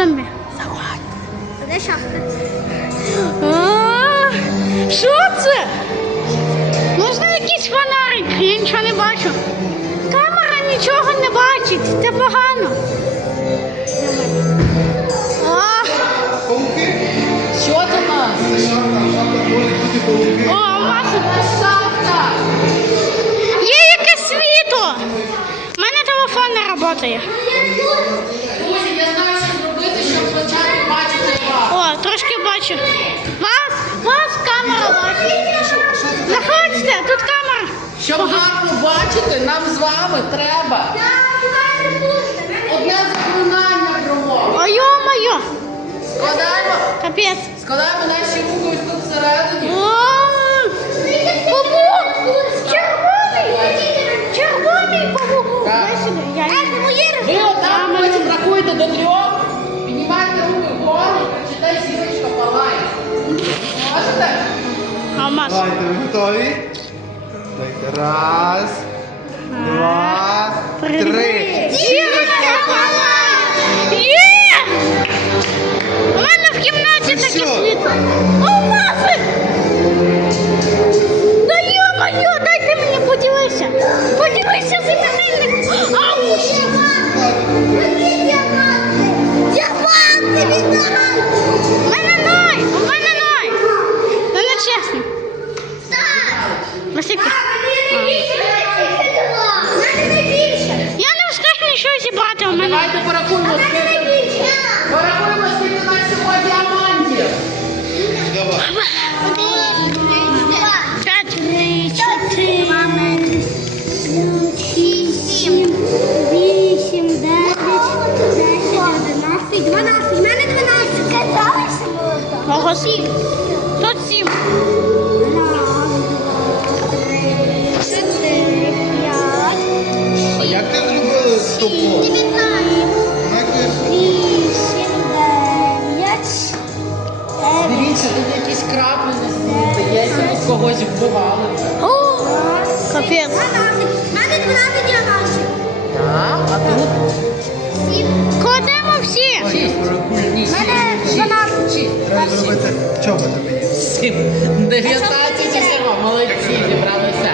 Де шапка? Що це? це? Можна якийсь фонарик, я нічого не бачу. Камера нічого не бачить, це погано. Що це? О, у вас Є якесь світо! У мене телефон не працює. хочу. Вас, вас камера бачить. Заходьте, тут камера. Щоб гарно бачити, нам з вами треба. Одне заклинання про Ойо мову. Ой-ой-ой. Складаємо. Капець. Складаємо наші. Давайте готовий. Раз. Два. Приви. Три. Є! У мене в кімнаті такі. Да й-моє, дай ти мені подивися! Подивися, Давайте порахуймо скільки. Парахуймо скільки на сьогодні діамантів. Ну давай. 1 2 3 4 5 6 7 8 9 10 11 12 два, воно, Так, да, тут? кодемо всі прокульніше. Чого тобі? Сім. Дев'ятнадцять села. Молодці зібралися.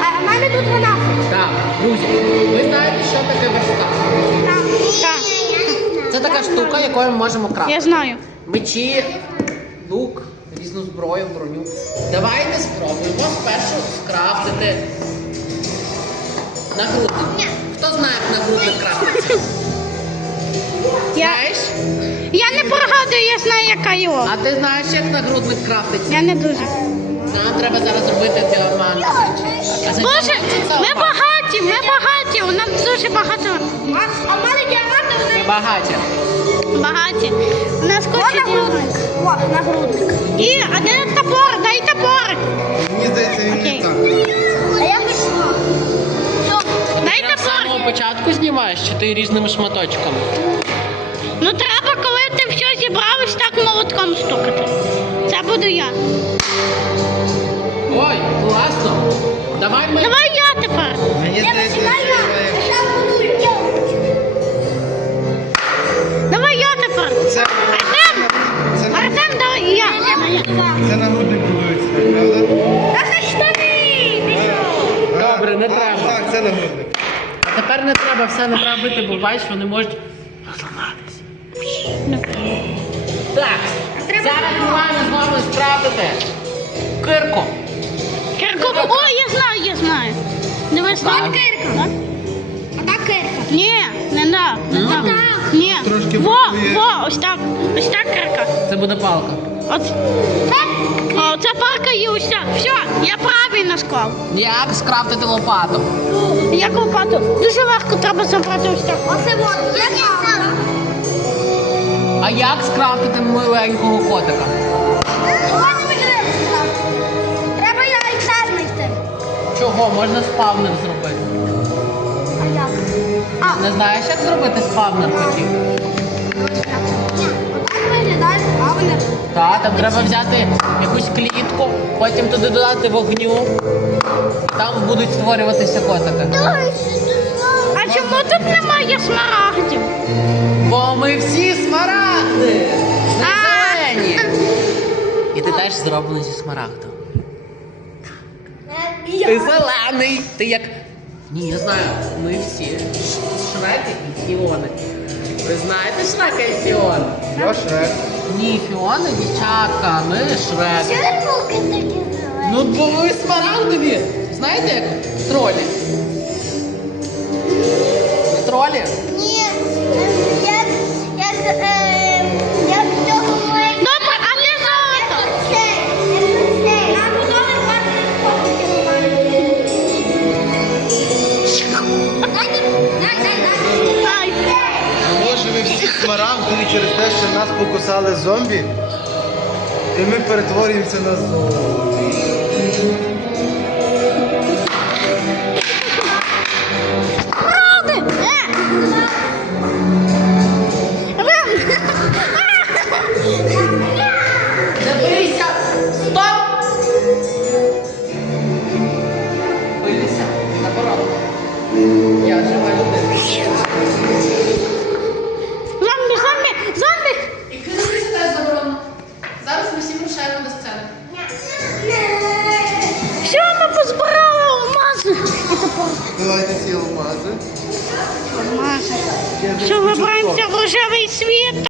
А, а мене тут дванадцять. Так, друзі. Да. Ви знаєте, що таке бачити? Да. Да. Це така штука, якою ми можемо прати. Я знаю. Мечі, лук. Зброю, броню. Давайте спробуємо. спершу скрафтити. Нагрутити. Хто знає, як на грудник крафтити? знаєш? Я, я І... не прогадую, я знаю, яка його. А ти знаєш, як на грудник крафтити? Я не дуже. Нам треба зараз робити обман. Боже, то, ми, це ми, це багаті, ми багаті, ми багаті. У нас дуже багато. А, а маленькі Ми Багаті. Багаті. На на грудник. И, а де топор? Дай топор. Не, то не я так. Хочу... Дай, дай топор. Ты початку знімаєш, чи ти різними шматочками. Ну треба, коли ти все зібралась так молотком стукати. Це буду я. Ой, класно. Давай ми... Давай я тепер. треба, все не бо бачиш, вони можуть розламатися. Так, так. зараз ми маємо з вами справити кирку. Кирку? Буде... О, я знаю, я знаю. Не вистав? Вот кирка. Так. А так кирка? Ні, не так. Не, не, не, не так? так. Ні. Трошки... во, Во, ось так. Ось так кирка. Це буде палка. От. Це палка і ось так. Все, я правильно склав. Як скрафтити лопату? Я копату. Дуже легко треба забрати всяко. Оце воно. А як скрафтити миленького котика? Треба я і знайти. Чого? Можна спавнер зробити. А як? А. Не знаєш, як зробити спавнер котів? Так, там треба взяти якусь клітку, потім туди додати вогню. Там будуть створюватися козаки. А чому тут немає смарагдів? Бо ми всі смарагди, ми а -а -а. Зелені! І ти теж зроблений зі смарагду. Я. Ти зелений! Ти як... Ні, я знаю. Ми всі шреки і сіони. Ви знаєте шрека і шрек. Ні, Фіона, дівчатка, ми швед. Все молка такі знала. Ну бо ви смарагдові. Знаєте як? тролі? тролі? Ні. нас Покусали зомбі, і ми перетворюємося на зомбі. Давайте алмази. алмази. Що ми браємося в рожевий світ?